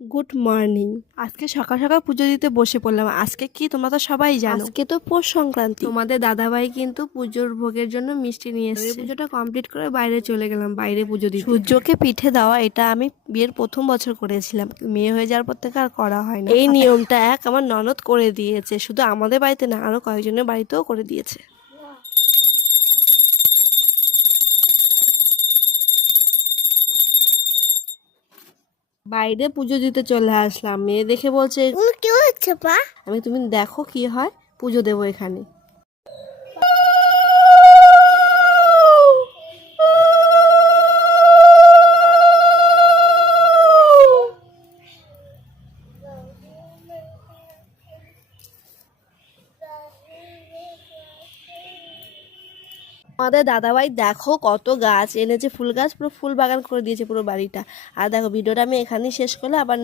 Good morning. আজকে সকাল সকাল পুজো দিতে বসে পড়লাম। আজকে কি তোমরা তো সবাই জানো, আজকে তো পৌষ সংক্রান্তি। তোমাদের দাদাভাই কিন্তু পুজোর ভোগের জন্য মিষ্টি নিয়ে এসেছে। পুজোটা কমপ্লিট করে বাইরে চলে গেলাম, বাইরে পুজো দিতে। সূর্যকে পিঠে দেওয়া এটা আমি বিয়ের প্রথম বছর করেছিলাম, মেয়ে হয়ে যাওয়ার পর থেকে আর করা হয় না। এই নিয়মটা আমার ননদ করে দিয়েছে, শুধু আমাদের বাড়িতে না, আরো কয়েকজনের বাড়িতেও করে দিয়েছে। বাইরে পুজো দিতে চলে আসলাম, মেয়ে দেখে বলছে কি হচ্ছে পা। আমি তুমি দেখো কি হয়, পুজো দেবো এখানে। আমাদের দাদাভাই দেখো কত গাছ এনেছে, ফুল গাছ, পুরো ফুল বাগান করে দিয়েছে পুরো বাড়িটা। আর দেখো, ভিডিওটা আমি এখানেই শেষ করলে আবার